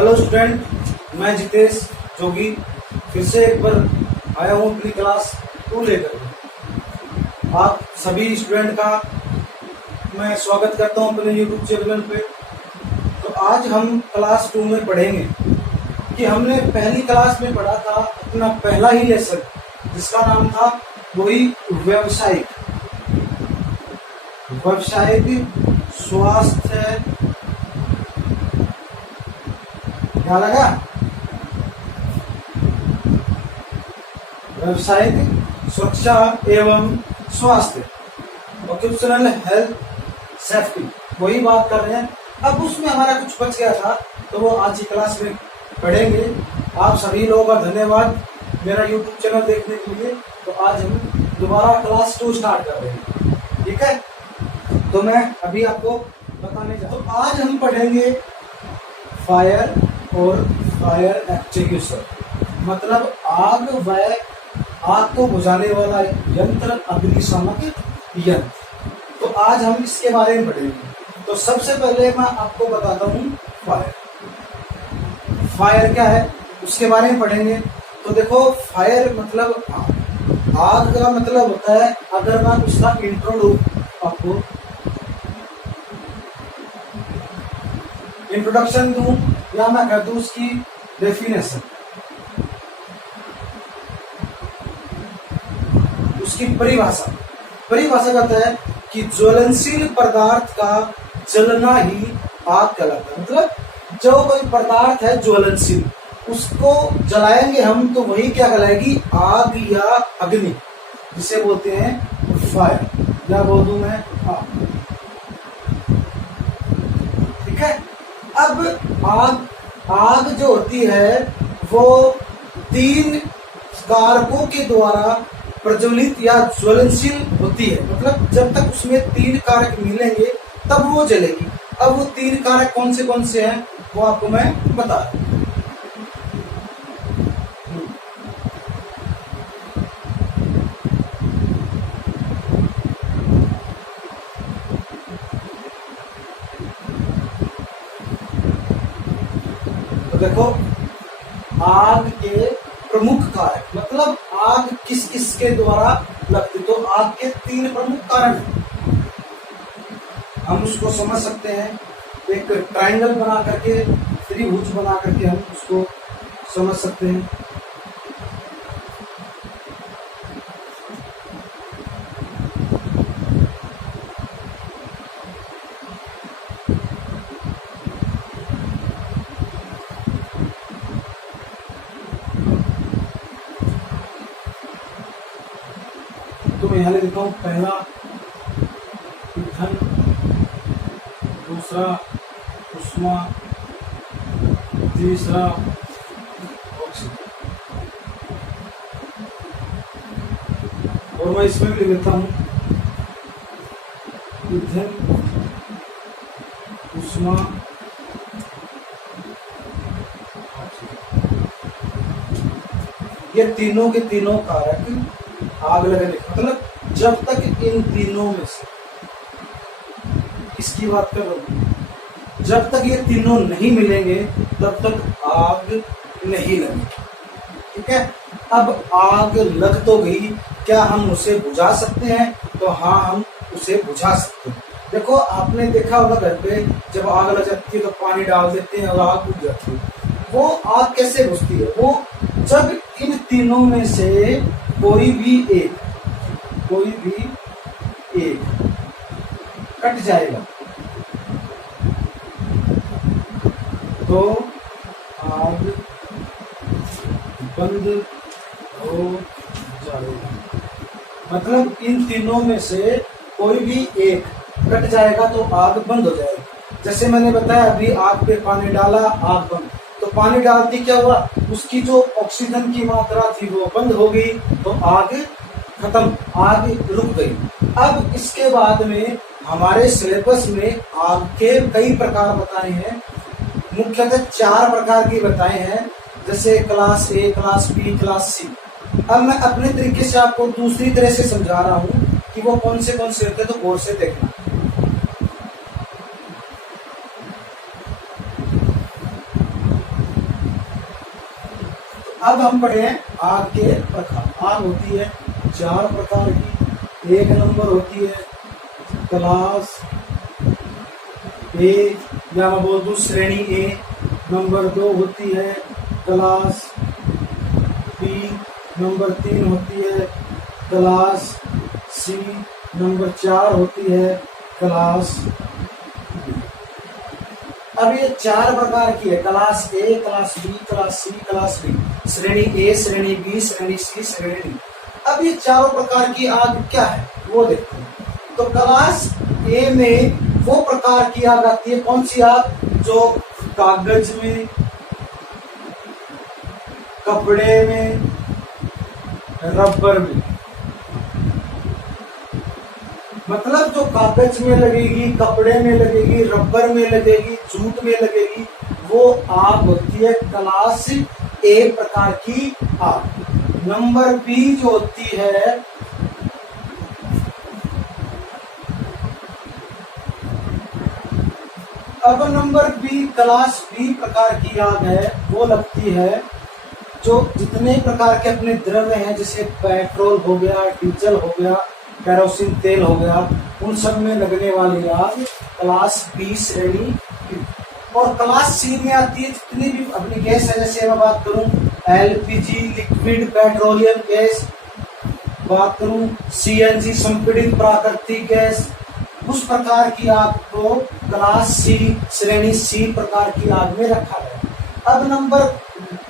Hello student, मैं जितेश जोगी फिर से एक बार आया हूँ अपनी क्लास 2 लेकर। आप सभी स्टूडेंट का मैं स्वागत करता हूँ अपने यूट्यूब चैनल पे। तो आज हम क्लास 2 में पढ़ेंगे कि हमने पहली क्लास में पढ़ा था अपना पहला ही लेसन जिसका नाम था वही व्यावसायिक स्वास्थ्य। क्या लगा? व्यावसायिक सुरक्षा एवं स्वास्थ्य, ऑक्यूपेशनल हेल्थ सेफ्टी, वही बात कर रहे हैं। अब उसमें हमारा कुछ बच गया था तो वो आज की क्लास में पढ़ेंगे। आप सभी लोगों का धन्यवाद मेरा यूट्यूब चैनल देखने के लिए। तो आज हम दोबारा क्लास 2 स्टार्ट कर रहे हैं, ठीक है? तो मैं अभी आपको बताने जा रहा हूं। तो आज हम पढ़ेंगे फायर और फायर एक्सटिंग्विशर, मतलब आग को बुझाने वाला यंत्र, अग्निशामक यंत्र। तो आज हम इसके बारे में पढ़ेंगे। तो सबसे पहले मैं आपको बताता हूँ फायर क्या है, उसके बारे में पढ़ेंगे। तो देखो, फायर मतलब आग का मतलब होता है, अगर मैं उसका आपको इंट्रोडक्शन दूं या मैं कर दूं उसकी डेफिनेशन, उसकी परिभाषा कहता है कि ज्वलनशील पदार्थ का जलना ही आग कहलाता है। मतलब जो कोई पदार्थ है ज्वलनशील, उसको जलाएंगे हम तो वही क्या कहलाएगी? आग या अग्नि, जिसे बोलते हैं फायर, या बोल दूं मैं आग। ठीक है। अब आग जो होती है वो 3 कारकों के द्वारा प्रज्वलित या ज्वलनशील होती है। मतलब जब तक उसमें 3 कारक मिलेंगे तब वो जलेगी। अब वो 3 कारक कौन से हैं वो आपको मैं बता रहा हूं। तो देखो, आग के प्रमुख कारक, मतलब आग किस के द्वारा लगती। तो आग के 3 प्रमुख कारण हम उसको समझ सकते हैं। एक ट्रायंगल बना करके, त्रिभुज बना करके हम उसको समझ सकते हैं। तो मैं यहाँ लिखा हूं, पहला ईंधन, दूसरा उष्मा, तीसरा ऑक्सीजन। और मैं इसमें भी लिखता हूं ईंधन, उष्मा, ये तीनों के तीनों कारक आग लगने, मतलब जब तक इन तीनों में से, इसकी बात कर रहा हूं, जब तक ये तीनों नहीं मिलेंगे तब तक आग नहीं लगेगी। ठीक है। अब आग लग तो गई, क्या हम उसे बुझा सकते हैं? तो हाँ, हम उसे बुझा सकते हैं। देखो, आपने देखा होगा घर पे जब आग लग जाती है तो पानी डाल देते हैं और आग बुझ जाती है। वो आग कैसे बुझती है? वो जब इन तीनों में से कोई भी एक कट जाएगा तो आग बंद हो जाएगा। मतलब इन तीनों में से कोई भी एक कट जाएगा तो आग बंद हो जाएगी। जैसे मैंने बताया, अभी आग पे पानी डाला, आग बंद। तो पानी डालती क्या हुआ? उसकी जो ऑक्सीजन की मात्रा थी वो बंद हो गई, तो आग खत्म, आग रुक गई। अब इसके बाद में हमारे सिलेबस में आग के कई प्रकार बताए हैं, मुख्यतः 4 प्रकार की बताए हैं, जैसे class A, class B, class C. अब मैं अपने तरीके से आपको दूसरी तरह से समझा रहा हूं कि वो कौन से होते हैं, तो गौर से देखना। अब हम पढ़े हैं आग के प्रकार। आग होती है 4 प्रकार की। एक नंबर होती है क्लास ए, या मैं बोल दूं श्रेणी ए। नंबर 2 होती है क्लास बी। नंबर 3 होती है क्लास सी। नंबर 4 होती है क्लास। अब ये 4 प्रकार की है, class A, class B, class C, class D. श्रेणी ए, श्रेणी बी, श्रेणी सी, श्रेणी डी। अब ये चारों प्रकार की आग क्या है वो देखते हैं। तो क्लास ए में वो प्रकार की आग आती है, कौन सी आग? जो कागज में, कपड़े में, रबर में, मतलब जो कागज में लगेगी, कपड़े में लगेगी, रबर में लगेगी, जूट में लगेगी, वो आग होती है क्लास ए प्रकार की आग। नंबर बी जो होती है अब नंबर बी, क्लास बी प्रकार की आग है, वो लगती है जो जितने प्रकार के अपने द्रव्य हैं, जैसे पेट्रोल हो गया, डीजल हो गया, केरोसिन तेल हो गया, उन सब में लगने वाली आग क्लास बी श्रेणी की। और क्लास सी में आती है जितनी भी अपनी गैस है, जैसे मैं बात करूं एलपीजी लिक्विड पेट्रोलियम गैस, बात करूं सीएनजी संपीड़ित प्राकृतिक गैस, उस प्रकार की आग को क्लास सी श्रेणी सी प्रकार की आग में रखा गया। अब नंबर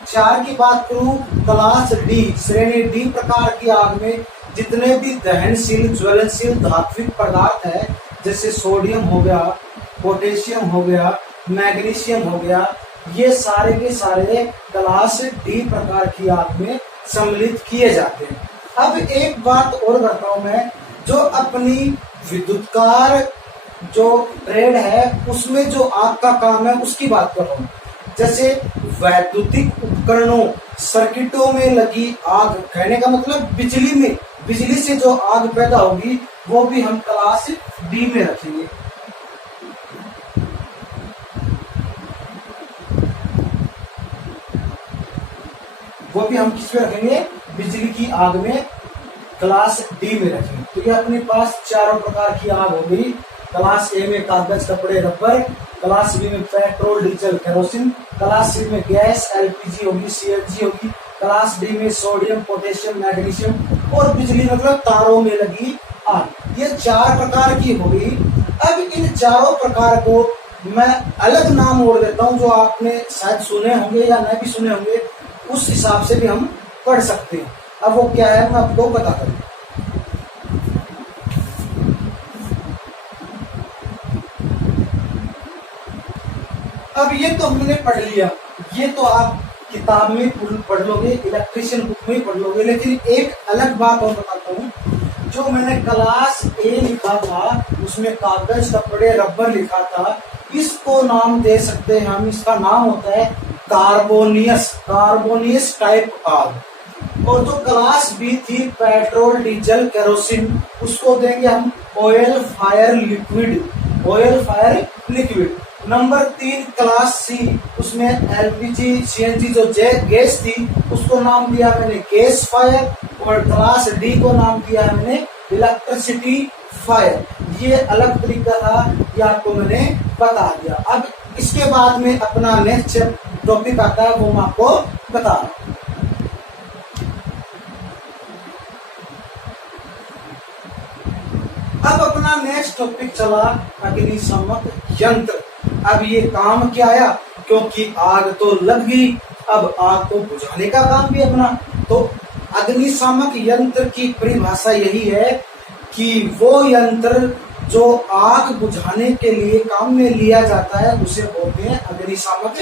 4 की बात करूं क्लास डी श्रेणी डी प्रकार की आग में जितने भी दहनशील ज्वलनशील धात्विक पदार्थ है, जैसे सोडियम हो गया, पोटेशियम हो गया, मैग्नीशियम हो गया, ये सारे के सारे क्लास डी प्रकार की आग में सम्मिलित किए जाते हैं। अब एक बात और करता हूं मैं, जो अपनी विद्युतकार जो ट्रेड है उसमें जो आग का काम है उसकी बात कर रहा हूं। जैसे वैद्युतिक उपकरणों सर्किटों में लगी आग, कहने का मतलब बिजली में, बिजली से जो आग पैदा होगी वो भी हम क्लास डी में रखेंगे। वो भी हम किस में रखेंगे? बिजली की आग में क्लास डी में रखेंगे। तो ये अपने पास चारों प्रकार की आग हो गई। क्लास ए में कागज, कपड़े, रबर, क्लास बी में petrol, diesel, kerosene, class C में गैस एलपीजी होगी, सीएनजी होगी, क्लास डी में सोडियम, पोटेशियम, मैग्नीशियम और बिजली मतलब तारों में लगी आग। ये 4 प्रकार की होगी। अब इन चारों प्रकार को मैं अलग नाम और देता हूं, जो आपने शायद सुने होंगे या नहीं भी सुने होंगे, उस हिसाब से भी हम पढ़ सकते हैं। अब वो क्या है मैं आपको बताता हूं। अब ये तो हमने पढ़ लिया, ये तो आप किताब में पढ़ लोगे, इलेक्ट्रिशियन बुक में पढ़ लोगे, लेकिन एक अलग बात और बताता हूँ। जो मैंने क्लास ए लिखा था उसमें कागज, कपड़े, रबर लिखा था, इसको नाम दे सकते हैं हम। इसका नाम होता है कार्बोनियस, कार्बोनियस टाइप आग। और जो क्लास बी थी पेट्रोल, डीजल, केरोसिन, उसको देंगे हम oil fire liquid, oil fire liquid. Number 3 class C, उसमें एलपीजी, सीएनजी जो गैस थी उसको नाम दिया मैंने गैस फायर। और क्लास डी को नाम दिया है मैंने इलेक्ट्रिसिटी फायर। ये अलग तरीका था, ये आपको मैंने बता दिया। अब इसके बाद में अपना नेक्स्ट टॉपिक आता है, वो मैं आपको बता रहा हूं। अब अपना नेक्स्ट टॉपिक चला अग्निशामक यंत्र। अब ये काम क्या आया, क्योंकि आग तो लग गई, अब आग को बुझाने का काम भी अपना। तो अग्निशामक यंत्र की परिभाषा यही है कि वो यंत्र जो आग बुझाने के लिए काम में लिया जाता है उसे बोलते हैं अग्निशामक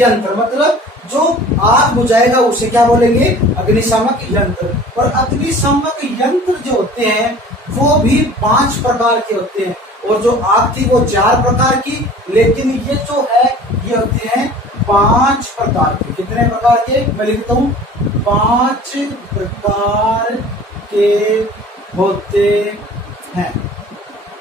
यंत्र। मतलब जो आग बुझाएगा उसे क्या बोलेंगे? अग्निशामक यंत्र। और अग्निशामक यंत्र जो होते हैं वो भी 5 प्रकार के होते हैं, और जो आग थी वो 4 प्रकार की, लेकिन ये जो है ये होते हैं 5 प्रकार के। कितने प्रकार के? मैं लिखता हूं 5 प्रकार के होते हैं,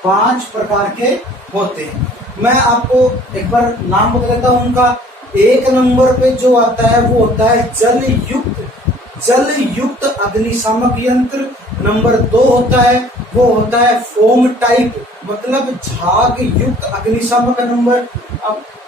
5 प्रकार के होते हैं। मैं आपको एक बार नाम बता देता हूं उनका। 1 नंबर पे जो आता है वो होता है जल युक्त जल युक्त अग्निशामक यंत्र। नंबर 2 होता है वो होता है फोम टाइप, मतलब झाग युक्त अग्निशामक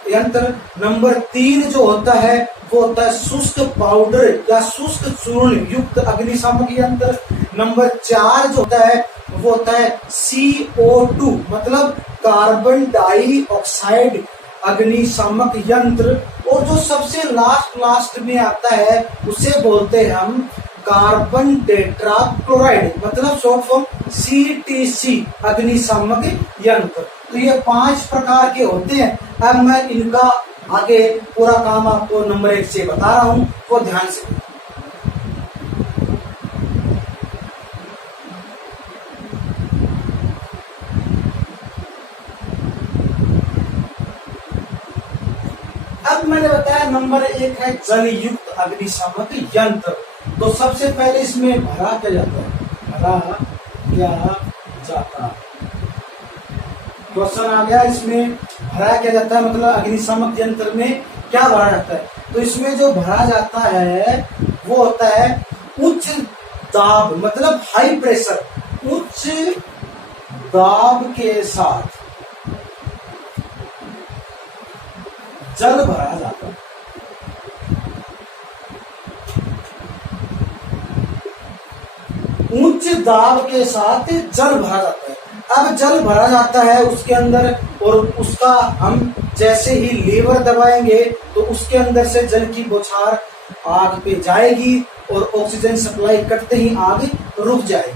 यंत्र। नंबर 3 जो होता है वो होता है शुष्क पाउडर या शुष्क चूर्ण युक्त अग्निशामक यंत्र। नंबर 4 जो होता है वो होता है CO2, मतलब कार्बन डाइऑक्साइड अग्निशामक यंत्र। और जो सबसे लास्ट में आता है उसे बोलते हैं हम कार्बन टेट्राक्लोराइड, मतलब शॉर्ट फॉर्म CTC अग्निशामक यंत्र। तो ये 5 प्रकार के होते हैं। अब मैं इनका आगे पूरा काम आपको नंबर 1 से बता रहा हूं, वो ध्यान से। अब मैंने बताया नंबर 1 है जल युक्त अग्निशामक यंत्र। तो सबसे पहले इसमें भरा क्या जाता है, भरा क्या जाता है। क्वेश्चन आ गया, इसमें भरा क्या जाता है, मतलब अग्निशामक यंत्र में क्या भरा जाता है। तो इसमें जो भरा जाता है वो होता है उच्च दाब, मतलब हाई प्रेशर, उच्च दाब के साथ जल भरा जाता है। उच्च दाब के साथ जल भरा जाता है। अब जल भरा जाता है उसके अंदर, और उसका हम जैसे ही लीवर दबाएंगे तो उसके अंदर से जल की बौछार आग पे जाएगी और ऑक्सीजन सप्लाई करते ही आग रुक जाएगी।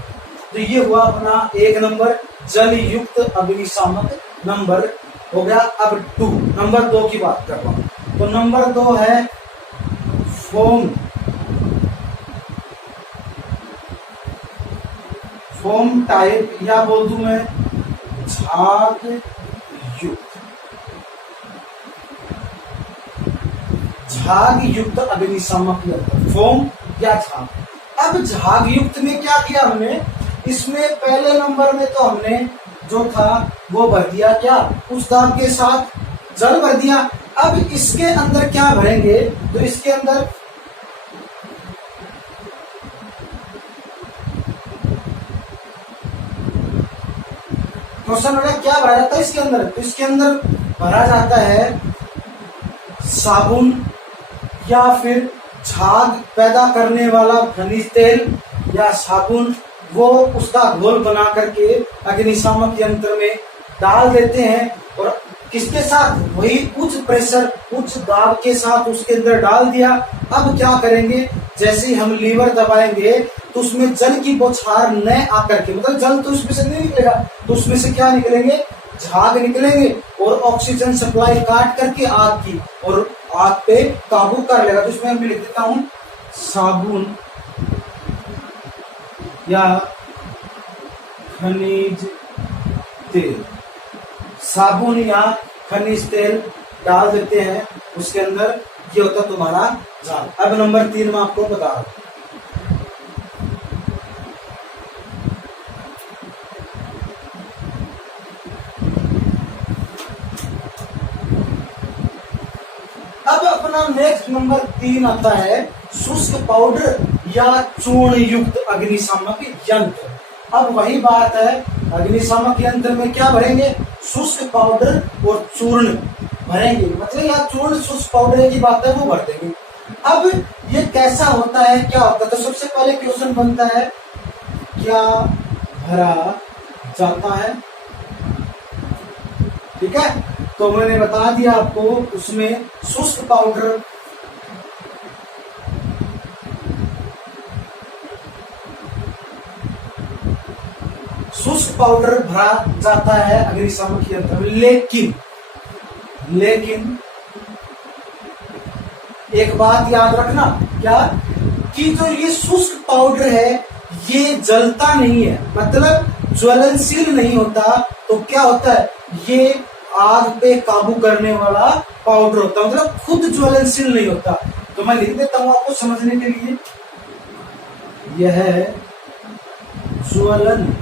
तो ये हुआ अपना 1 नंबर जल युक्त अग्निशामक नंबर हो गया। अब 2 नंबर 2 की बात कर रहा हूं। तो नंबर 2 है फोम टाइप, या बोल दूं मैं झाग युक्त अग्निशामक यंत्र, फोम या झाग। अब झाग युक्त में क्या किया हमने, इसमें पहले नंबर में तो हमने जो था वो भर दिया, क्या उस दाब के साथ जल भर दिया। अब इसके अंदर क्या भरेंगे, तो इसके अंदर क्वेश्चन है क्या भरा जाता है इसके अंदर। तो इसके अंदर भरा जाता है साबुन या फिर झाग पैदा करने वाला खनिज तेल या साबुन, वो उसका घोल बना करके अग्निशामक यंत्र में डाल देते हैं। और किसके साथ, वही उच्च प्रेशर उच्च दाब के साथ उसके अंदर डाल दिया। अब क्या करेंगे, जैसे ही हम लीवर दबाएंगे तो उसमें जल की बौछार न आकर के, मतलब जल तो उसमें से नहीं निकलेगा, तो उसमें से क्या निकलेंगे, झाग निकलेंगे और ऑक्सीजन सप्लाई काट करके आग की, और आग पे काबू कर लेगा। तो इसमें मैं लिख देता हूं साबुन या खनिज तेल, साबुन या खनिज तेल डाल देते हैं उसके अंदर, ये होता तुम्हारा झाग। अब नंबर 3 में आपको बता रहा हूं। अब अपना नेक्स्ट नंबर 3 आता है शुष्क पाउडर या चूर्ण युक्त अग्निशामक यंत्र। अब वही बात है, अग्निशामक यंत्र में क्या भरेंगे, शुष्क पाउडर और चूर्ण भरेंगे, मतलब या चूर्ण शुष्क पाउडर की बात है वो भर देंगे। अब ये कैसा होता है, क्या होता है, तो सबसे पहले क्वेश्चन बनता है क्या भरा जाता है, ठीक है। तो मैंने बता दिया आपको, उसमें शुष्क पाउडर भरा जाता है अग्निशामक यंत्र में। लेकिन एक बात याद रखना, क्या कि जो ये शुष्क पाउडर है ये जलता नहीं है, मतलब ज्वलनशील नहीं होता। तो क्या होता है, ये आग पे काबू करने वाला पाउडर होता है, मतलब खुद ज्वलनशील नहीं होता। तो मैं लिख देता हूं आपको समझने के लिए, यह ज्वलनशील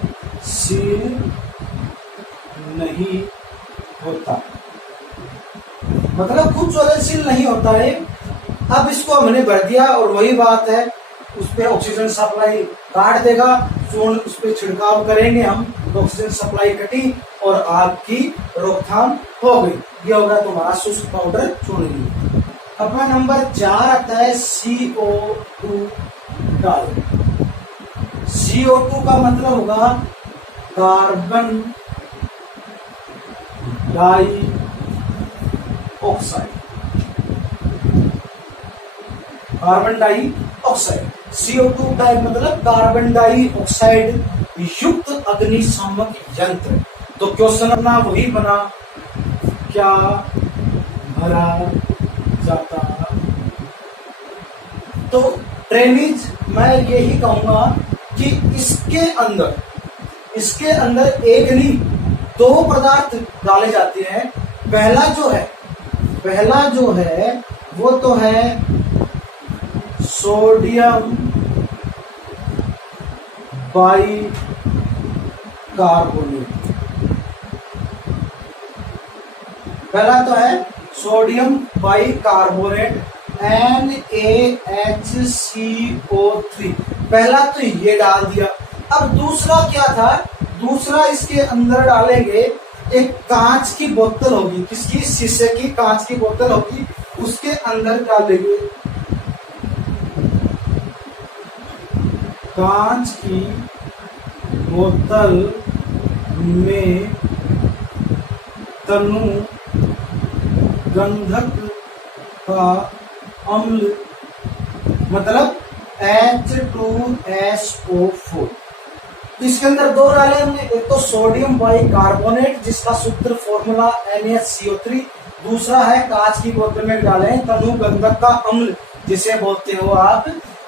नहीं होता, मतलब खुद ज्वलनशील नहीं होता है। अब इसको हमने भर दिया, और वही बात है उस पर ऑक्सीजन सप्लाई काट देगा, चूर्ण उस पर छिड़काव करेंगे हम तो ऑक्सीजन सप्लाई कटी और आग की रोकथाम हो गई। ये होगा तुम्हारा शुष्क पाउडर चूर्ण। अपना नंबर 4 आता है CO2 डाल। CO2 का मतलब होगा carbon dioxide. Carbon dioxide CO2 का मतलब कार्बन डाई ऑक्साइड युक्त अग्निशामक यंत्र। तो क्वेश्चन अपना वही बना, क्या भरा जाता। तो ट्रेनिज मैं यही कहूंगा कि इसके अंदर एक नहीं 2 पदार्थ डाले जाते हैं। पहला जो है वो तो है सोडियम बाइकार्बोनेट। पहला तो है सोडियम बाइकार्बोनेट NaHCO3। पहला तो ये डाल दिया। अब दूसरा क्या था, दूसरा इसके अंदर डालेंगे एक कांच की बोतल होगी, किसकी, शीशे की कांच की बोतल होगी, उसके अंदर डालेंगे कांच की बोतल में तनु गंधक का अम्ल मतलब H2SO4। इसके अंदर 2 डाले हमने, एक तो सोडियम बाइकार्बोनेट जिसका सूत्र फॉर्मूला NaCO3, दूसरा है कांच की बोतल में डाले तनु गंधक का अम्ल जिसे बोलते हो आप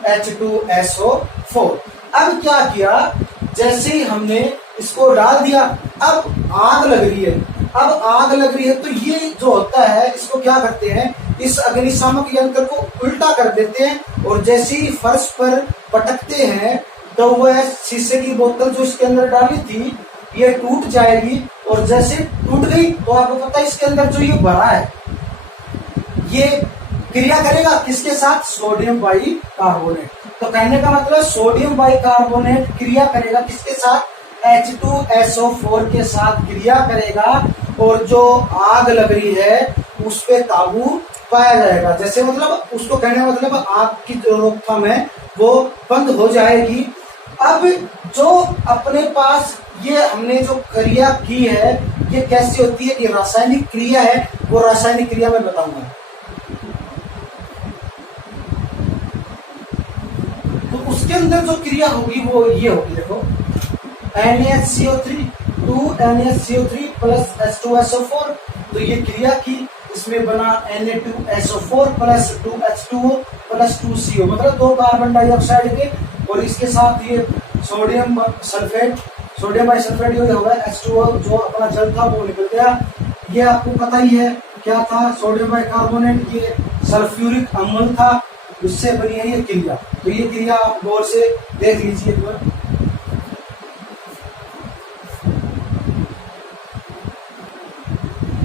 H2SO4। अब क्या किया, जैसे ही हमने इसको डाल दिया, अब आग लग रही है। तो ये जो होता है इसको क्या करते हैं, इस अग्निशामक यंत्र को उल्टा कर देते हैं और जैसे ही फर्श पर पटकते हैं तो वह शीशे की बोतल जो इसके अंदर डाली थी ये टूट जाएगी। और जैसे टूट गई तो आपको पता है इसके अंदर जो ये भरा है ये क्रिया करेगा किसके साथ, सोडियम बाइकार्बोनेट। तो कहने का मतलब सोडियम बाइकार्बोनेट क्रिया करेगा किसके साथ, H2SO4 के साथ क्रिया करेगा और जो आग लग रही है उस पे काबू पाया जाएगा। जैसे मतलब उसको कहने का मतलब आग की जो रोकथाम है वो बंद हो जाएगी। अब जो अपने पास ये हमने जो क्रिया की है ये कैसी होती है, ये रासायनिक क्रिया है, वो रासायनिक क्रिया मैं बताऊंगा। तो उसके अंदर जो क्रिया होगी वो ये होगी, देखो NaCO3 2NaCO3 प्लस H2SO4। तो ये क्रिया की, इसमें बना Na2SO4 plus 2H2O plus 2CO मतलब 2 कार्बन डाइऑक्साइड के, और इसके साथ ये सोडियम बाइसल्फेट ये होगा H2O, जो अपना जल था वो निकल गया। ये आपको पता ही है क्या था, सोडियम बाइकार्बोनेट ये सल्फ्यूरिक अम्ल था, उससे बनी है ये क्रिया। तो ये क्रिया आप गौर से देख लीजिए।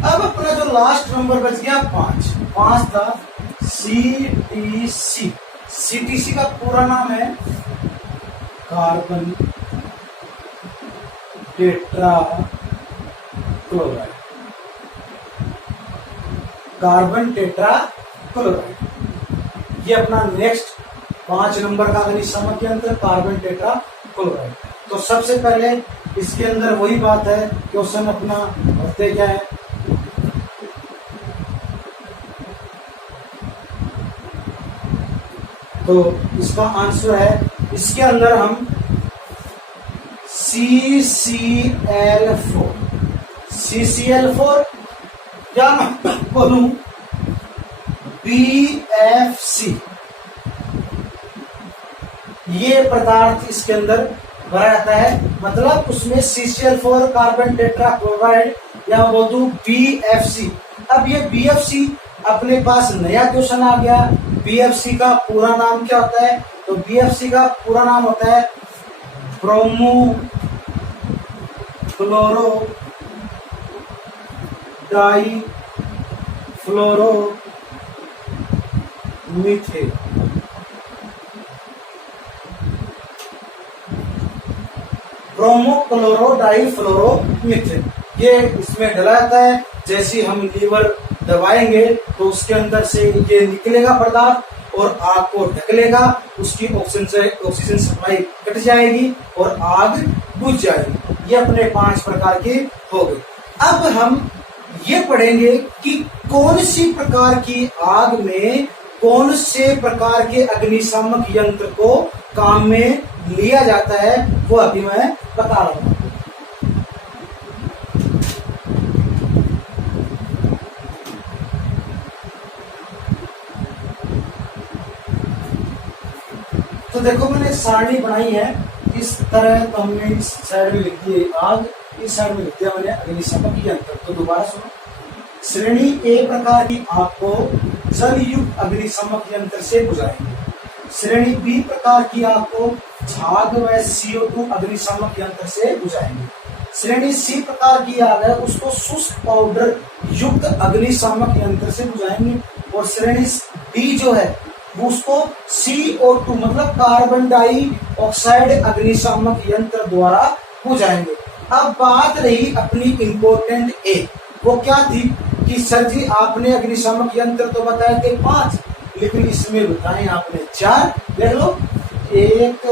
अब अपना जो लास्ट नंबर बच गया 5 था CTC। CTC का पूरा नाम है carbon tetra chloride. Carbon tetra chloride ये अपना नेक्स्ट 5 नंबर का अग्निशामक यंत्र कार्बन टेट्रा क्लोराइड। तो सबसे पहले इसके अंदर वही बात है, क्वेश्चन अपना भरते क्या है, तो इसका आंसर है, इसके अंदर हम CCl4 या बोलूं BFC ये पदार्थ इसके अंदर भरा जाता है। मतलब उसमें CCl4 कार्बन टेट्रा क्लोराइड या बोल दूं BFC। अब ये BFC अपने पास नया क्वेश्चन आ गया, BFC का पूरा नाम क्या होता है, तो BFC का पूरा नाम होता है ब्रोमो फ्लोरो डाई फ्लोरो मीथेन। ब्रोमोक्लोरोडाइफ्लोरोमीथेन, ये इसमें डला जाता है। जैसे हम लीवर दबाएंगे तो उसके अंदर से ये निकलेगा पदार्थ और आग को ढक लेगा, उसकी ऑक्सीजन सप्लाई कट जाएगी और आग बुझ जाएगी। ये अपने 5 प्रकार के हो गए। अब हम ये पढ़ेंगे कि कौन सी प्रकार की आग में कौन से प्रकार के अग्निशामक यंत्र को काम में लिया जाता है, वो अभी मैं बता रहा हूं। तो देखो मैंने सारणी बनाई है इस तरह, तो हमने इस साइड में लिख दी आग, इस साइड में लिख दिया मैंने अग्निशामक यंत्र। तो दोबारा सुनो, श्रेणी ए प्रकार की आग को जल युक्त अग्निशामक यंत्र से बुझाएंगे। श्रेणी बी प्रकार की आग को झाग व CO2 अग्निशामक यंत्र से बुझाएंगे। श्रेणी सी प्रकार की आग है उसको शुष्क पाउडर युक्त अग्निशामक यंत्र से बुझाएंगे। और श्रेणी डी जो है वो उसको CO2 मतलब कार्बन डाइऑक्साइड अग्निशामक यंत्र द्वारा बुझाएंगे। अब बात रही अपनी इंपोर्टेंट ए, वो क्या थी कि सर जी आपने अग्निशामक यंत्र तो बताए थे 5, लेकिन इसमें बताए आपने 4। देख लो 1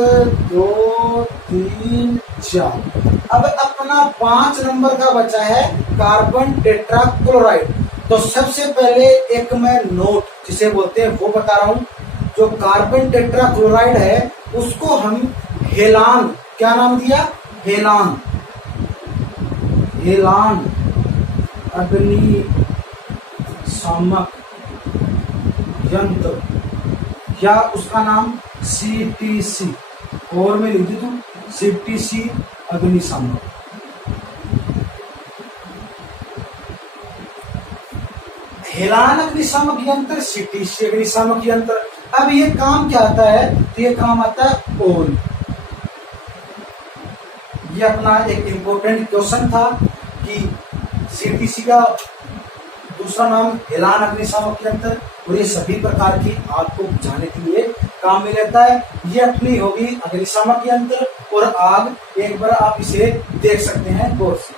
2 3 4। अब अपना 5 नंबर का बचा है कार्बन टेट्राक्लोराइड। तो सबसे पहले एक मैं नोट जिसे बोलते हैं वो बता रहा हूं। जो कार्बन टेट्राक्लोराइड है उसको हम हेलान, क्या नाम दिया, हेलान, हेलान अग्निशामक यंत्र, या उसका नाम CTC, और में लिख दी तू CTC अग्निशामक। हेलान अग्निशामक यंत्र, CTC अग्निशामक यंत्र। अब ये काम क्या आता है, तो ये काम आता है ओल। ये अपना एक इंपॉर्टेंट क्वेश्चन था कि CTC का दूसरा नाम हेलान अग्निशामक यंत्र, और ये सभी प्रकार की आग को बुझाने के लिए काम में रहता है। ये अपनी होगी अग्निशामक यंत्र और आग। एक बार आप इसे देख सकते हैं गौर से।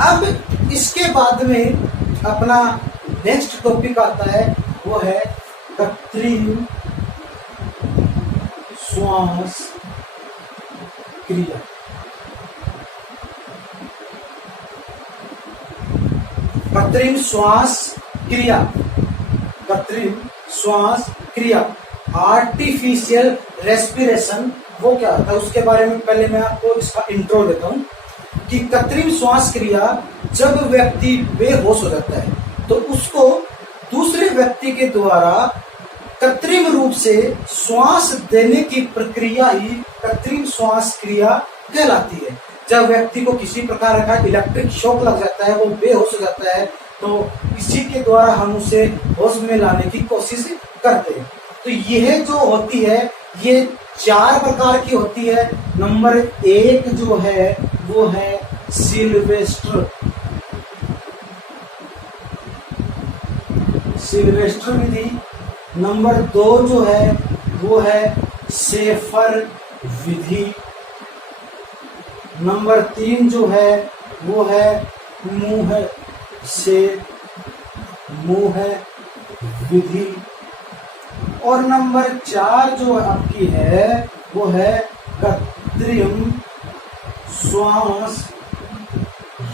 अब इसके बाद में अपना नेक्स्ट टॉपिक आता है, वो है कृत्रिम श्वास क्रिया। कृत्रिम श्वास क्रिया, कृत्रिम श्वास क्रिया, आर्टिफिशियल रेस्पिरेशन, वो क्या होता है उसके बारे में पहले मैं आपको इसका इंट्रो देता हूं कि कृत्रिम श्वास क्रिया, जब व्यक्ति बेहोश हो जाता है तो उसको दूसरे व्यक्ति के द्वारा कृत्रिम रूप से श्वास देने की प्रक्रिया ही कृत्रिम श्वास क्रिया कहलाती है। जब व्यक्ति को किसी प्रकार का इलेक्ट्रिक शॉक लग जाता है, वो बेहोश हो जाता है, तो इसी के द्वारा हम उसे होश में लाने की कोशिश करते हैं। तो यह जो होती है ये 4 प्रकार की होती है। नंबर 1 जो है वो है सिल्वेस्टर, सिल्वेस्टर विधि। नंबर 2 जो है वो है शेफर विधि। नंबर 3 जो है वो है मुंह से मुंह विधि। और नंबर 4 जो आपकी है वो है कृत्रिम श्वास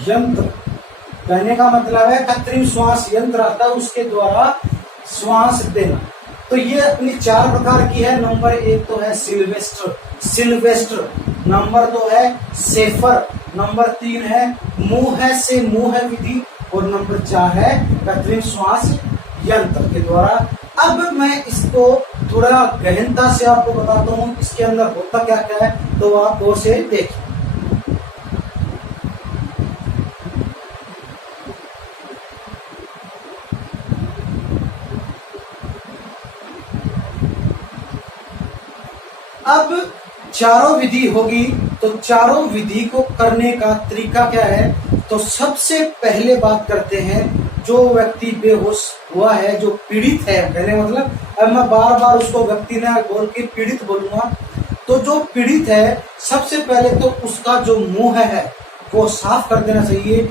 यंत्र। कहने का मतलब है कृत्रिम श्वास यंत्र आता है उसके द्वारा श्वास देना। तो ये अपनी 4 प्रकार की है। नंबर 1 तो है सिल्वेस्टर, सिल्वेस्टर। नंबर 2 है सेफर। नंबर 3 है मुंह से मुंह विधि। और नंबर 4 है कृत्रिम श्वास यंत्र के द्वारा। अब मैं इसको थोड़ा गहनता से आपको बताता हूँ इसके अंदर होता क्या क्या है, तो आप गौर से देखिए। अब चारों विधि होगी, तो चारों विधि को करने का तरीका क्या है? तो सबसे पहले बात करते हैं, जो व्यक्ति बेहोश हुआ है, जो पीड़ित है, पहले मतलब अब मैं बार बार उसको व्यक्ति ना बोल के पीड़ित बोलूंगा, तो जो पीड़ित है सबसे पहले तो उसका जो मुंह है वो साफ कर देना चाहिए।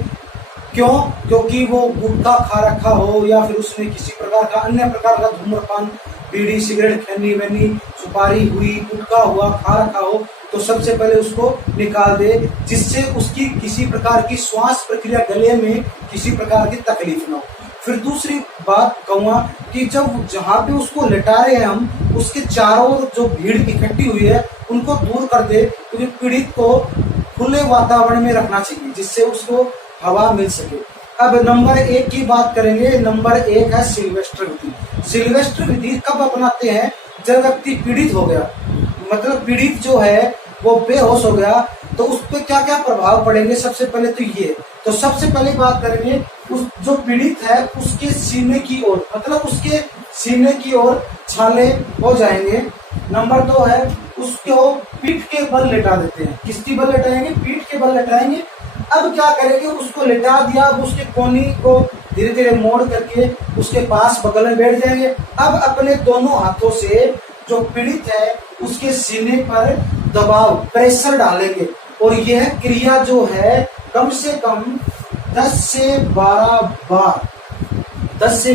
क्यों? क्योंकि वो गुटखा खा रखा हो या फिर उसने किसी प्रकार का अन्य प्रकार का धूम्रपान, बीड़ी, सिगरेट, खैनी वैनी, सुपारी हुई, गुटखा हुआ खा रखा हो, तो सबसे पहले उसको निकाल दे, जिससे उसकी किसी प्रकार की श्वास प्रक्रिया, गले में किसी प्रकार की तकलीफ ना हो। फिर दूसरी बात कहूँगा कि जब जहाँ पे उसको लेटा रहे हैं हम, उसके चारों ओर जो भीड़ इकट्ठी हुई है उनको दूर कर दे, क्योंकि पीड़ित को खुले वातावरण में रखना चाहिए जिससे उसको हवा मिल सके। अब नंबर 1 की बात करेंगे। नंबर 1 है सिल्वेस्टर विधि। सिल्वेस्टर विधि कब अपनाते हैं? जब व्यक्ति पीड़ित हो गया, मतलब पीड़ित जो है वो बेहोश हो गया, तो उस पर क्या क्या प्रभाव पड़ेंगे? सबसे पहले तो ये, तो सबसे पहले बात करेंगे उस जो पीड़ित है उसके सीने की ओर, मतलब उसके सीने की ओर छाले हो जाएंगे। नंबर 2 है उसको पीठ के बल लेटा देते हैं। किसकी बल लेटाएंगे? पीठ के बल लेटाएंगे। अब क्या करेंगे? उसको लेटा दिया, अब उसके कोहनी को धीरे धीरे मोड़ करके उसके पास बगल में बैठ जाएंगे। अब अपने दोनों हाथों से जो पीड़ित है उसके सीने पर दबाव, प्रेशर डालेंगे, और यह क्रिया जो है कम से कम 10 से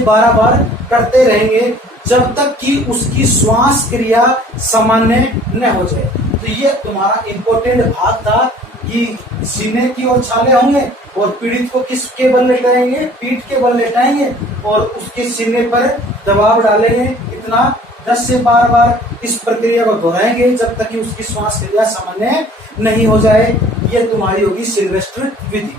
12 बार करते रहेंगे, जब तक कि उसकी श्वास क्रिया सामान्य न हो जाए। तो ये तुम्हारा इम्पोर्टेंट भाग था कि सीने की ओर छाले होंगे और पीड़ित को किसके बल लेटाएंगे? पीठ के बल लेटाएंगे और उसके सीने पर दबाव डालेंगे। इतना 10 से 12 बार इस प्रक्रिया को दोहराएंगे जब तक कि उसकी श्वास क्रिया सामान्य नहीं हो जाए। ये तुम्हारी होगी सिल्वेस्टर विधि।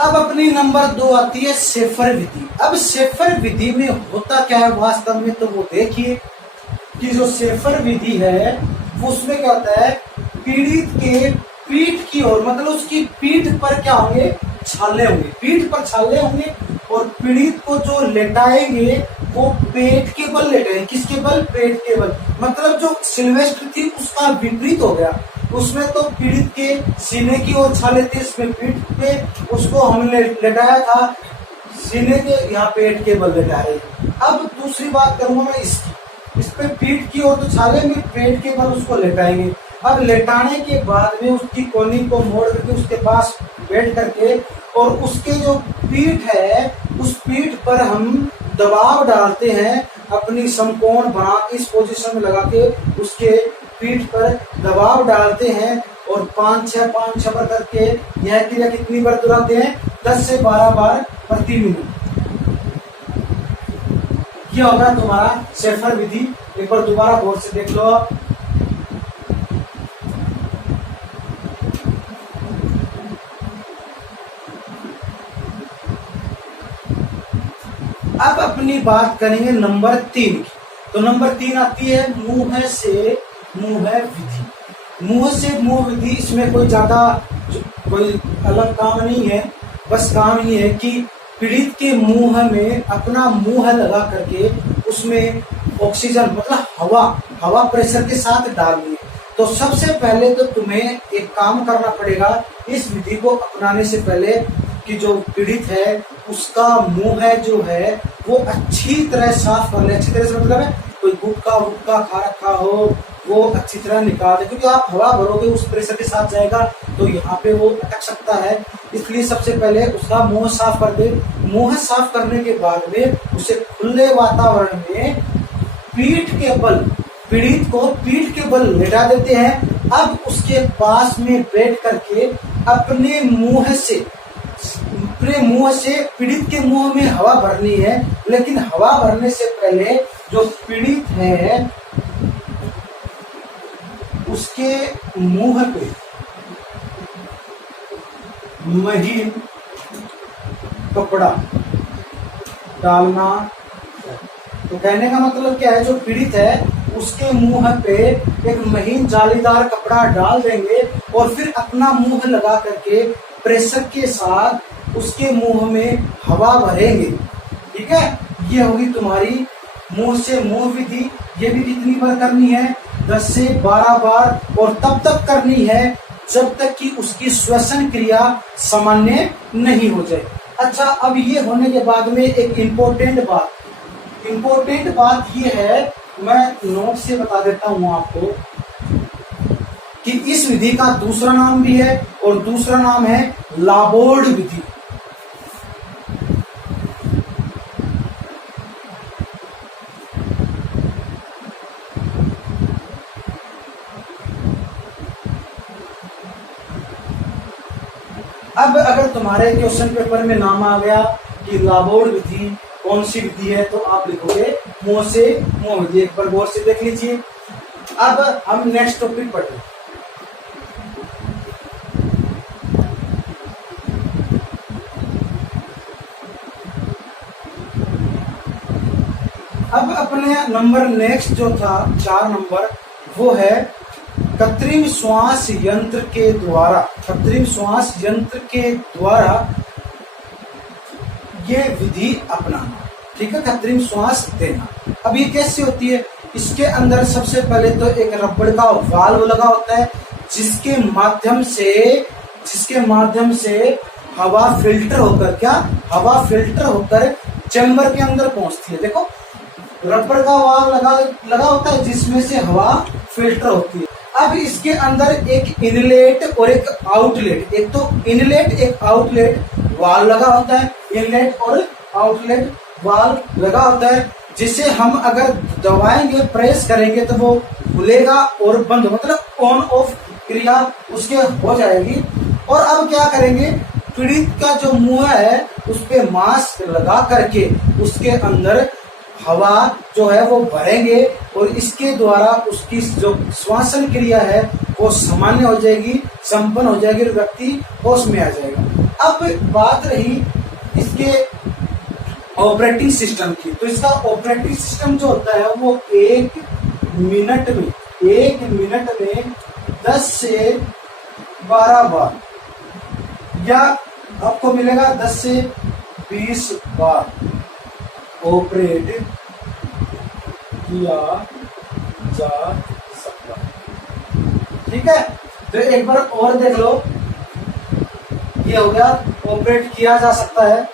अब अपनी नंबर 2 आती है शेफर विधि। अब शेफर विधि में होता क्या है वास्तव में, तो वो देखिए कि जो शेफर विधि है वो उसमें क्या होता है, पीड़ित के पीठ की ओर, मतलब उसकी पीठ पर क्या होंगे? छाले होंगे, पीठ पर छाले होंगे, और पीड़ित को जो लेटाएंगे वो पेट के बल लेटाएंगे। किसके बल? पेट के बल। मतलब जो सिल्वेस्टर थी उसका विपरीत हो गया। उसमें तो पीड़ित के सीने की ओर छाले थे, इसमें पीठ पे उसको हमने लेटाया था, सीने के यहाँ पेट के बल लेटा रहे। अब दूसरी बात करूंगा मैं इसकी, इस पे पीठ की ओर तो छाले में, पेट के बल उसको लेटाएंगे। अब लेटाने के बाद में उसकी कोहनी को मोड़ करके उसके पास बैठ करके, और उसके जो पीठ है उस पीठ पर हम दबाव डालते हैं, अपनी समकोण बना इस पोजीशन में लगा के उसके पीठ पर दबाव डालते हैं, और 5-6 बार करके यह क्रिया कितनी बार दोहराते हैं? 10 से 12 बार प्रति मिनट। यह होगा तुम्हारा शेफर विधि। एक बार दोबारा गौर से देख लो आप। अब अपनी बात करेंगे नंबर 3 की। तो नंबर 3 आती है मुंह से मुंह विधि। मुंह से मुंह विधि, इसमें कोई ज्यादा कोई अलग काम नहीं है, बस काम ये है कि पीड़ित के मुंह में अपना मुंह लगा करके उसमें ऑक्सीजन, मतलब हवा प्रेशर के साथ डालनी है। तो सबसे पहले तो तुम्हें एक काम करना पड़ेगा इस विधि को अपनाने से पहले, कि जो पीड़ित है उसका मुंह है जो है वो अच्छी तरह साफ कर ले। अच्छी तरह से मतलब है कोई गुटखा वुटखा खा रखा हो वो अच्छी तरह निकाल दे, क्योंकि आप हवा भरोगे उस प्रेशर के साथ जाएगा तो यहाँ पे वो अटक सकता है। इसलिए सबसे पहले उसका मुंह साफ कर दे। मुंह साफ करने के बाद में उसे खुले वातावरण में पीठ के बल, पीड़ित को पीठ के बल लेटा देते हैं। अब उसके पास में बैठ करके अपने मुंह से पीड़ित के मुंह में हवा भरनी है, लेकिन हवा भरने से पहले जो पीड़ित है उसके मुंह पे महीन कपड़ा डालना। तो कहने का मतलब क्या है, जो पीड़ित है उसके मुंह पे एक महीन जालीदार कपड़ा डाल देंगे और फिर अपना मुंह लगा करके प्रेशर के साथ उसके मुंह में हवा भरेंगे। ठीक है, ये होगी तुम्हारी मुंह से मुंह विधि, ये भी कितनी बार करनी है? 10 से 12 बार, और तब तक करनी है जब तक कि उसकी श्वसन क्रिया सामान्य नहीं हो जाए। अच्छा, अब ये होने के बाद में एक इम्पोर्टेंट बात ये है, मैं नोट से बता देता हूं आपको कि इस विधि का दूसरा नाम भी है, और दूसरा नाम है लाबोर्ड विधि। अब अगर तुम्हारे क्वेश्चन पेपर में नाम आ गया कि लाबोर्ड विधि कौन सी विधि है, तो आप लिखोगे मुंह से मुंह विधि। एक बार गौर से देख लीजिए। अब हम नेक्स्ट टॉपिक पढ़ते हैं। अब अपने नंबर नेक्स्ट जो था 4 नंबर, वो है कृत्रिम श्वास यंत्र के द्वारा ये विधि अपनाना। ठीक है, कृत्रिम श्वास देना। अब ये कैसे होती है? इसके अंदर सबसे पहले तो एक रबड़ का वाल्व लगा होता है, जिसके माध्यम से हवा फिल्टर होकर चैम्बर के अंदर पहुंचती है। देखो, रबड़ का वाल्व लगा होता है जिसमें से हवा फिल्टर होती है। अब इसके अंदर एक इनलेट और एक आउटलेट, एक तो इनलेट एक आउटलेट वाल्व लगा होता है, इनलेट और आउटलेट वाल्व लगा होता है, जिसे हम अगर दबाएंगे, प्रेस करेंगे तो वो खुलेगा और बंद, मतलब ऑन ऑफ क्रिया उसके हो जाएगी। और अब क्या करेंगे, पीड़ित का जो मुंह है उस पे मास्क लगा करके उसके अंदर हवा जो है वो भरेंगे, और इसके द्वारा उसकी जो श्वासन क्रिया है वो सामान्य हो जाएगी, संपन्न हो जाएगी, और व्यक्ति होश में आ जाएगा। अब बात रही इसके ऑपरेटिंग सिस्टम की, तो इसका ऑपरेटिंग सिस्टम जो होता है वो 1 मिनट में 10 से 12 बार, या आपको मिलेगा 10 से 20 बार ऑपरेट किया जा सकता है। ठीक है, तो एक बार और देख लो, ये हो गया ऑपरेट किया जा सकता है।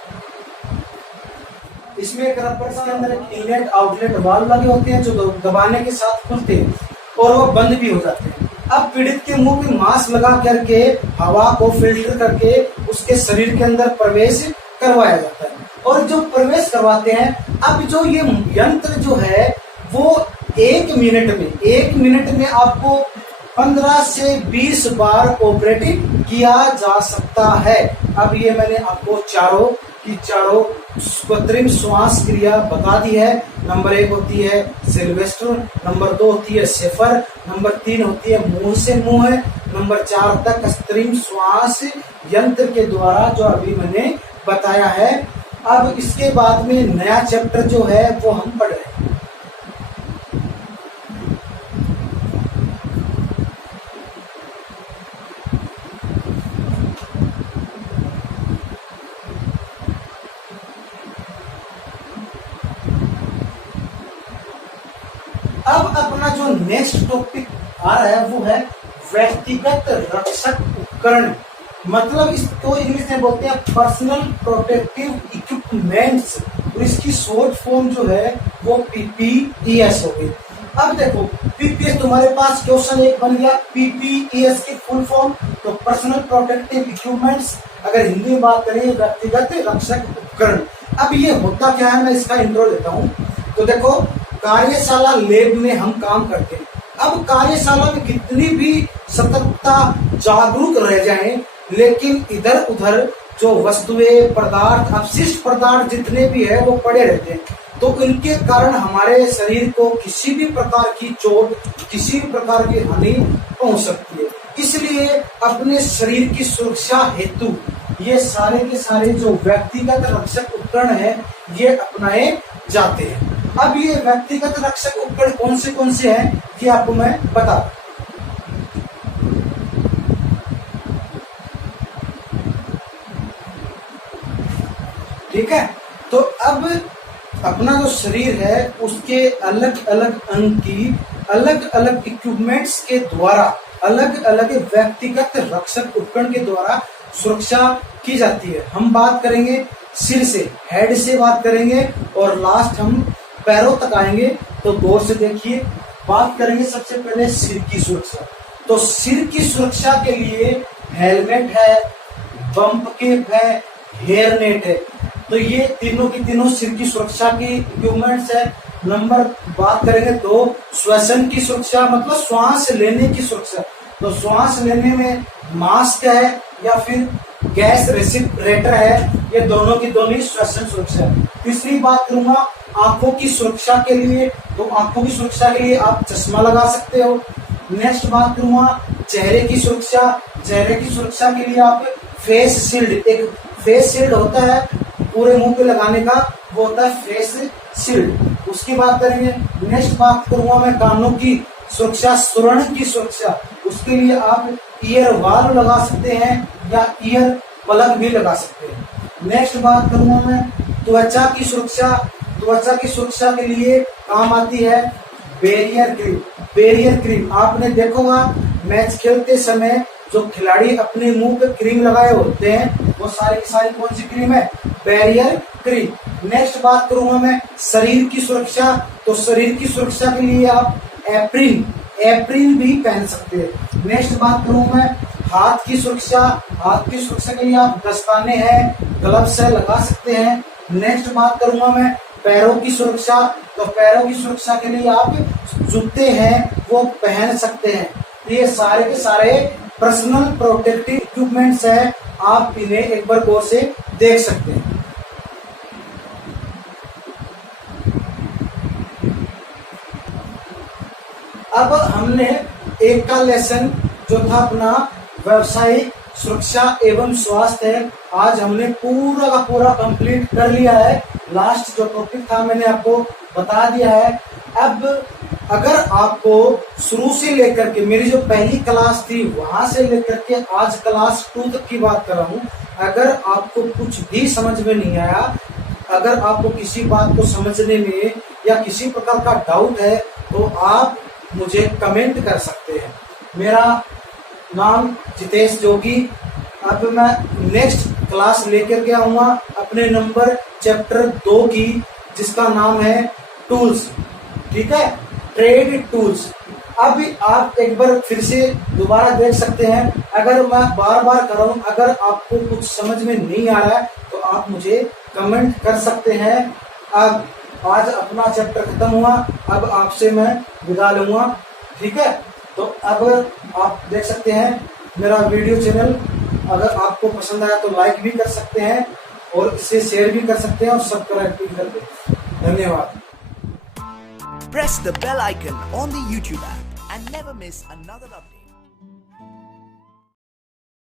इसमें एक रबर के अंदर एक इनलेट आउटलेट वाल्व लगे होते हैं, जो दबाने के साथ खुलते हैं और वो बंद भी हो जाते हैं। अब पीड़ित के मुंह पे मास्क लगा करके हवा को फिल्टर करके उसके शरीर के अंदर प्रवेश करवाया जाता है, और जो प्रवेश करवाते हैं, अब जो ये यंत्र जो है वो 1 मिनट में आपको 15 से 20 बार ऑपरेटिंग किया जा सकता है। अब ये मैंने आपको चारों कृत्रिम श्वास क्रिया बता दी है। नंबर 1 होती है सिल्वेस्टर, नंबर 2 होती है शेफर, नंबर 3 होती है मुंह से मुंह, नंबर 4 तक कृत्रिम श्वास यंत्र के द्वारा, जो अभी मैंने बताया है। अब इसके बाद में नया चैप्टर जो है वो हम पढ़ रहे हैं। अब अपना जो नेक्स्ट टॉपिक आ रहा है वो है व्यक्तिगत रक्षक उपकरण, मतलब इसको इंग्लिश में बोलते हैं पर्सनल प्रोटेक्टिव इक्विपमेंट्स, और इसकी शॉर्ट फॉर्म जो है वो पीपीईएस हो गई। अब देखो, पीपीएस तुम्हारे पास क्वेश्चन 1 बन गया, पीपीईएस की फुल फॉर्म, तो पर्सनल प्रोटेक्टिव इक्विपमेंट्स, अगर हिंदी में बात करें व्यक्तिगत रक्षक उपकरण। अब ये होता क्या है, मैं इसका इंट्रो देता हूँ। तो देखो, कार्यशाला लैब में हम काम करते हैं। अब कार्यशाला में कितनी भी सतर्कता जागरूक रह जाएं, लेकिन इधर उधर जो वस्तुएं, पदार्थ, अपशिष्ट पदार्थ जितने भी है वो पड़े रहते हैं, तो इनके कारण हमारे शरीर को किसी भी प्रकार की चोट, किसी भी प्रकार की हानि पहुंच सकती है। इसलिए अपने शरीर की सुरक्षा हेतु ये सारे के सारे जो व्यक्तिगत रक्षक उपकरण है ये अपनाए जाते हैं। अब ये व्यक्तिगत रक्षक उपकरण कौन से हैं ये आपको मैं बता। ठीक है, तो अब अपना जो शरीर है उसके अलग अलग अंग की अलग अलग इक्विपमेंट्स के द्वारा, अलग अलग व्यक्तिगत रक्षक उपकरण के द्वारा सुरक्षा की जाती है। हम बात करेंगे सिर से, हेड से बात करेंगे और लास्ट हम पैरों तक आएंगे। तो गौर से देखिए, बात करेंगे सबसे पहले सिर की सुरक्षा। तो सिर की सुरक्षा के लिए हेलमेट है, बम्प केप है, हेयर नेट है। तो ये तीनों की तीनों सिर की सुरक्षा की इक्विपमेंट्स है। नंबर बात करेंगे तो श्वसन की सुरक्षा, मतलब श्वास लेने की सुरक्षा। तो श्वास लेने में मास्क है या फिर गैस रेसिपिरेटर है, ये दोनों की दोनों श्वसन सुरक्षा है। तीसरी बात करूंगा आंखों की सुरक्षा के लिए। तो आंखों की सुरक्षा के लिए आप चश्मा लगा सकते हो। नेक्स्ट बात करूंगा चेहरे की सुरक्षा। चेहरे की सुरक्षा के लिए आप फेस शील्ड, एक फेस शील्ड होता है पूरे मुंह पे लगाने का, वो होता है फेस शील्ड। उसकी बात करेंगे। नेक्स्ट बात करूंगा मैं कानों की सुरक्षा, सुरण की सुरक्षा। उसके लिए आप ईयर वाल लगा सकते हैं या ईयर प्लग भी लगा सकते हैं। नेक्स्ट बात करूंगा मैं त्वचा की सुरक्षा। त्वचा की सुरक्षा के लिए काम आती है बैरियर क्रीम। बैरियर क्रीम आपने देखा होगा, मैच खेलते समय जो खिलाड़ी अपने मुंह पे क्रीम लगाए होते हैं, वो सारी की सारी कौन सी क्रीम है? Barrier cream. नेक्स्ट बात करूंगा मैं शरीर की सुरक्षा। तो शरीर की सुरक्षा के लिए आप एप्रिन भी पहन सकते हैं। नेक्स्ट बात करूंगा मैं हाथ की सुरक्षा। हाथ की सुरक्षा के लिए आप दस्ताने हैं, ग्लव्स है, लगा सकते हैं। नेक्स्ट बात करूंगा मैं पैरों की सुरक्षा। तो पैरों की सुरक्षा के लिए आप जूते हैं वो पहन सकते हैं। ये सारे के सारे पर्सनल प्रोटेक्टिव इक्विपमेंट्स है, आप इन्हें एक बार गौर से देख सकते हैं। अब हमने एक का लेसन जो था अपना व्यवसायिक सुरक्षा एवं स्वास्थ्य है, आज हमने पूरा का पूरा कंप्लीट कर लिया है। लास्ट जो टॉपिक था मैंने आपको बता दिया है। अब अगर आपको शुरू से लेकर के मेरी जो पहली क्लास थी वहां से लेकर के आज क्लास 2 तक की बात कर रहा हूं, अगर आपको कुछ भी समझ में नहीं आया, अगर आपको किसी बात को समझने में या किसी प्रकार का डाउट है तो आप मुझे कमेंट कर सकते हैं। मेरा नाम जितेश जोगी। अब मैं नेक्स्ट क्लास लेकर के आऊंगा अपने नंबर चैप्टर 2 की, जिसका नाम है टूल्स। ठीक है, ट्रेड टूल्स। अब आप एक बार फिर से दोबारा देख सकते हैं। अगर मैं बार बार कर रहा हूं, अगर आपको कुछ समझ में नहीं आ रहा है तो आप मुझे कमेंट कर सकते हैं। अब आज अपना चैप्टर खत्म हुआ, अब आपसे मैं विदा लूंगा। ठीक है, तो अब आप देख सकते हैं मेरा वीडियो चैनल। अगर आपको पसंद आया तो लाइक भी कर सकते हैं और इसे शेयर भी कर सकते हैं और सब्सक्राइब भी कर दें। धन्यवाद। Press the bell icon on the YouTube app and never miss another update.